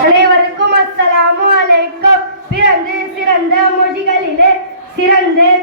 அனைவருக்கும் அஸ்ஸலாமு அலைக்கும். பிறந்து சிறந்த மொழிகளிலே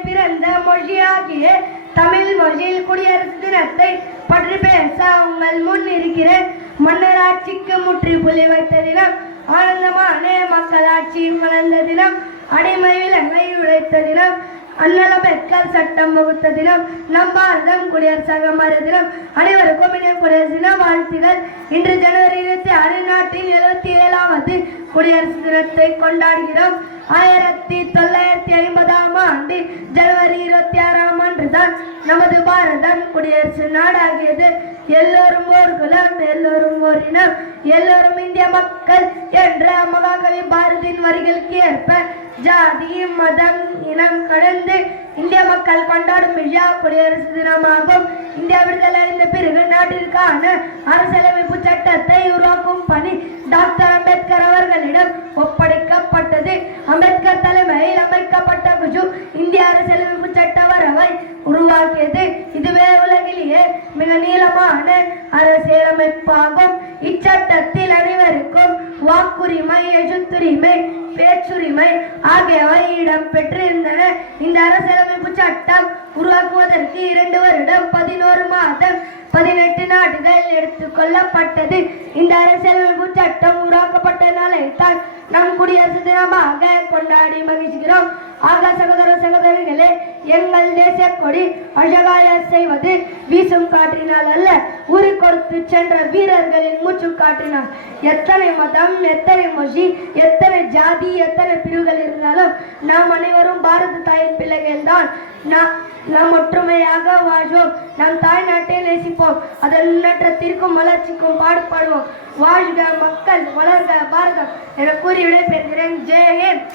பிறந்த மொழியாகிய தமிழ் மொழியில் குடியரசு தினத்தை பற்றி பேச உங்கள் முன் இருக்கிறேன். மன்னராட்சிக்கு முற்றுப்புள்ளி வைத்த தினம், ஆனந்தமான மக்களாட்சி மலர்ந்த தினம், அடிமை விலங்கை உழைத்த தினம், அண்ணல் அம்பேத்கர் சட்டம் வகுத்த தினம், நம் பாரதம் குடியரசாக மாறிய தினம். அனைவருக்கும் இணைய குடியரசு தின வாழ்த்துகள். இன்று ஜனவரி 26 நாட்டில் 77வது குடியரசு தினத்தை கொண்டாடுகிறோம். 1950ஆம் ஆண்டு ஜனவரி 26ஆம் அன்றுதான் நமது பாரதம் குடியரசு நாடாகியது. எல்லோரும் ஓர் குலம், எல்லோரும் ஓர் இனம், எல்லோரும் இந்திய மக்கள் என்ற மகாகவி பாரதியின் வரிகளுக்கு ஏற்ப ஜாதி மதம் இனம் கடந்து இந்திய மக்கள் கொண்டாடும் விழா குடியரசு தினமாகும். இந்தியா விடுதலை அடைந்த பிறகு நாட்டிற்கான அரசியலமைப்பு சட்டத்தை உருவாக்கும் பணி டாக்டர் அம்பேத்கர் அவர்களிடம் ஒப்படைக்கப்பட்டது. அம்பேத்கர் தலைமையில் அமைக்கப்பட்ட குழு இந்திய அரசியலமைப்பு சட்ட வரவை உருவாக்கியது. இதுவே உலகிலேயே மிக நீளமான அரசியலமைப்பாகும். இச்சட்டத்தில் அனைவருக்கும் வாக்குரிமை, எழுத்துரிமை, பேச்சுரிமை ஆகியவை இடம் பெற்றிருந்தன. இந்த அரசியலமைப்பு சட்டம் உருவாக்குவதற்கு 2 வருடம் 11 மாதம் 18 நாடுகள் எடுத்துக் கொள்ளப்பட்டது. இந்த அரசியலமைப்பு சட்டம் உருவாக்கப்பட்ட நாளைத்தான் நம் குடியரசு தினமாக கொண்டாடி மகிழ்கிறோம். ஆக சகோதர சகோதரிகளே, எங்கள் தேசிய கொடி அழகாய செய்வது வீசும் காற்றினால் அல்ல, உரி கொடுத்து சென்ற வீரர்களின் மூச்சு காற்றினால். எத்தனை மதம், எத்தனை மொழி, எத்தனை ஜாதி, எத்தனை பிரிவுகள் இருந்தாலும் நாம் அனைவரும் பாரத தாயின் பிள்ளைகள் தான். நாம் ஒற்றுமையாக வாழ்வோம், நம் தாய் நாட்டை நேசிப்போம், அதன் முன்னேற்றத்திற்கும் வளர்ச்சிக்கும் பாடுபடுவோம். வாழ்க மக்கள், வளர்க பாரதம் என கூறி விடைபெறுகிறேன். ஜெய் ஹிந்த்.